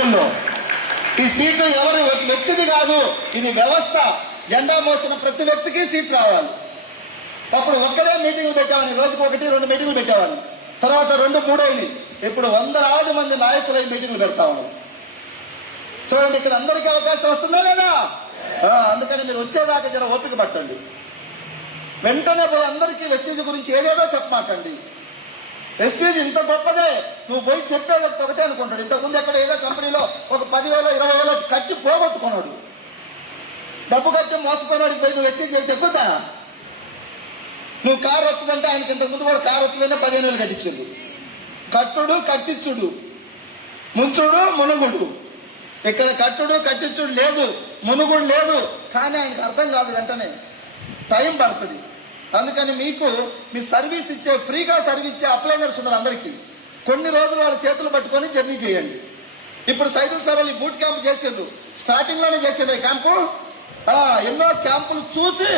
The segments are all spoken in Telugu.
రోజుల్లో. ఈ సీటు ఎవరి వ్యక్తిది కాదు, ఇది వ్యవస్థ. జెండా మోసిన ప్రతి వ్యక్తికి సీట్ రావాలి. అప్పుడు ఒక్కడే మీటింగ్లు పెట్టామని, రోజుకు 1-2 మీటింగ్లు పెట్టామని, తర్వాత 2-3 అయినాయి. ఇప్పుడు 100 మంది నాయకులై మీటింగ్లు పెడతా ఉన్నాం. చూడండి, ఇక్కడ అందరికీ అవకాశం వస్తుందా లేదా? అందుకని మీరు వచ్చేదాకా జర ఓపిక పట్టండి. వెంటనే పోయి అందరికీ వెస్టీజ్ గురించి ఏదేదో చెప్పమాకండి. వెస్టీజ్ ఇంత గొప్పదే, నువ్వు పోయి చెప్పే వ్యక్తి ఒకటే అనుకుంటాడు. ఇంతకుముందు ఎక్కడ ఏదో కంపెనీలో ఒక 10,000-20,000 కట్టి పోగొట్టుకున్నాడు. డబ్బు కట్టి మోసపోయినాడికి పోయి నువ్వు వెస్టీజ్ చెప్తే ఎక్కుతా? నువ్వు కారు వస్తుందంటే ఆయనకి ఇంతకుముందు కూడా కారు వస్తుందంటే 15,000 కట్టించుడు. కట్టుడు కట్టించుడు, ముంచుడు మునుగుడు. ఇక్కడ కట్టుడు కట్టించుడు లేదు, మునుగుడు లేదు. కానీ ఆయనకు అర్థం కాదు, వెంటనే టైం పడుతుంది. అందుకని మీకు మీ సర్వీస్ ఇచ్చే, ఫ్రీగా సర్వీస్ ఇచ్చే అప్లైనర్స్ ఉన్నారు. అందరికీ కొన్ని రోజులు వాళ్ళ చేతులు పట్టుకొని జర్నీ చేయండి. ఇప్పుడు సైదుల్ సార్ వాళ్ళు బూట్ క్యాంప్ చేసిండ్రు, స్టార్టింగ్ లోనే చేసిండ్రు ఈ క్యాంపు. ఎన్నో క్యాంపులు చూసి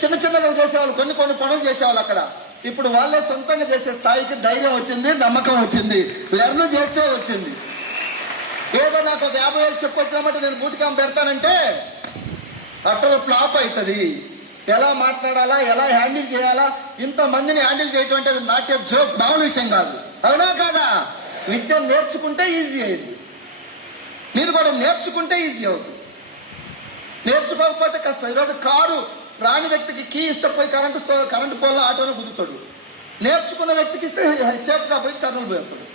చిన్న చిన్నగా చేసేవాళ్ళు, కొన్ని పనులు చేసేవాళ్ళు అక్కడ. ఇప్పుడు వాళ్ళే సొంతంగా చేసే స్థాయికి ధైర్యం వచ్చింది, నమ్మకం వచ్చింది, లెర్న్ చేస్తే వచ్చింది. ఏదో నాకు ఒక 50,000 చెప్పొచ్చినామంటే నేను బూట్ క్యాంప్ పెడతానంటే అట్టర్ ఫ్లాప్ అవుతుంది. ఎలా మాట్లాడాలా, ఎలా హ్యాండిల్ చేయాలా, ఇంతమందిని హ్యాండిల్ చేయటం అంటే నాట్ ఏ జోక్, మామూలు విషయం కాదు. అవునా కాదా? విద్య నేర్చుకుంటే ఈజీ అయింది, మీరు కూడా నేర్చుకుంటే ఈజీ అవుతుంది. నేర్చుకోకపోతే కష్టం. ఈరోజు కారు రాని వ్యక్తికి కీ ఇస్తే పోయి కరెంటు పోల్లో ఆటోలో గుద్దుతాడు. నేర్చుకున్న వ్యక్తికి ఇస్తే సేఫ్గా పోయి టర్నులు పోతాడు.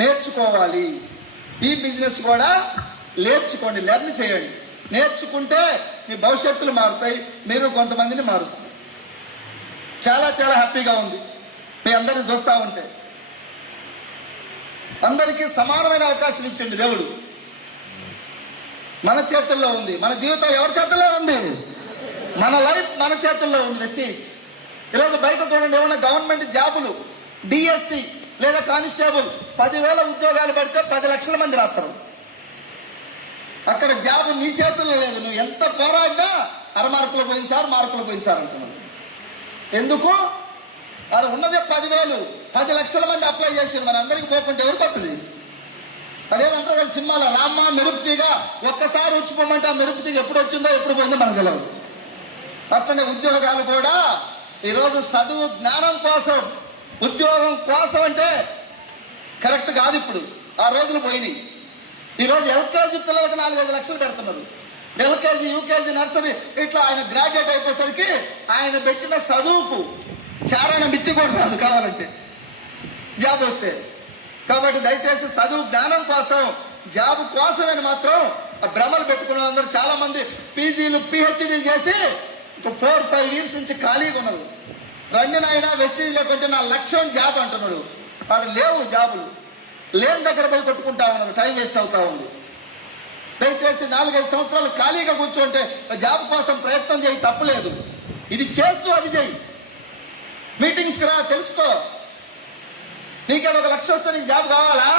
నేర్చుకోవాలి. ఈ బిజినెస్ కూడా నేర్చుకోండి, లెర్న్ చేయండి. నేర్చుకుంటే మీ భవిష్యత్తులు మారుతాయి, మీరు కొంతమందిని మారుస్తారు. చాలా చాలా హ్యాపీగా ఉంది మీ అందరిని చూస్తూ ఉంటే. అందరికీ సమానమైన అవకాశం ఇచ్చిండు దేవుడు. మన చేతుల్లో ఉంది, మన జీవితం ఎవరి చేతుల్లో ఉంది? మన లైఫ్ మన చేతుల్లో ఉంది. వెస్టీజ్ ఈరోజు బయట చూడండి, ఏమన్నా గవర్నమెంట్ జాబులు డిఎస్సి లేదా కానిస్టేబుల్ 10,000 ఉద్యోగాలు పడితే 10 లక్షల మంది రాస్తారు. అక్కడ జాబు నీ చేతుల్లో లేదు. నువ్వు ఎంత పోరాడినా మార్కులు పోయింది సార్ అంటున్నావు. ఎందుకు? అది ఉన్నదే 10,000, 10 లక్షల మంది అప్లై చేసింది. మన అందరికి పోకుంటే ఎవరికి వస్తుంది? అదేమంటారు కదా సినిమాలో, రామ్మ మెరుపుతీగా ఒక్కసారి వచ్చిపోమంటే ఆ మెరుపుతీగ ఎప్పుడు వచ్చిందో ఎప్పుడు పోయిందో మనకు తెలియదు. అట్లనే ఉద్యోగాలు కూడా ఈరోజు చదువు జ్ఞానం కోసం, ఉద్యోగం కోసం అంటే కరెక్ట్ కాదు. ఇప్పుడు ఆ రోజులు పోయినాయి. ఈరోజు ఎల్కేజీ పిల్లలకు 4-5 లక్షలు పెడుతున్నారు. ఎల్కేజీ, యూకేజీ, నర్సరీ ఇట్లా. ఆయన గ్రాడ్యుయేట్ అయిపోయేసరికి ఆయన పెట్టిన చదువుకు చారాన మిత్తి కూడా రాదు కావాలంటే జాబ్ వస్తే. కాబట్టి దయచేసి చదువు జ్ఞానం కోసం, జాబ్ కోసమని మాత్రం ఆ భ్రమలు పెట్టుకున్న అందరూ చాలా మంది పీజీలు పిహెచ్డీలు చేసి 4-5 ఇయర్స్ నుంచి ఖాళీగా ఉన్నారు. రండి నాయన వెస్టీజ్ లేకుంటే నా లక్ష్యం జాబ్ అంటున్నాడు. వాడు లేవు జాబులు, లేని దగ్గర పోయి పెట్టుకుంటా ఉన్నారు. టైం వేస్ట్ అవుతా ఉంది. దయచేసి 4-5 సంవత్సరాలు ఖాళీగా కూర్చుంటే జాబ్ కోసం ప్రయత్నం చేయి, తప్పులేదు. ఇది చేస్తూ అది చేయి. మీటింగ్స్కి రా, తెలుసుకో. నీకే 1 లక్ష వస్తే నీకు జాబ్ కావాలా?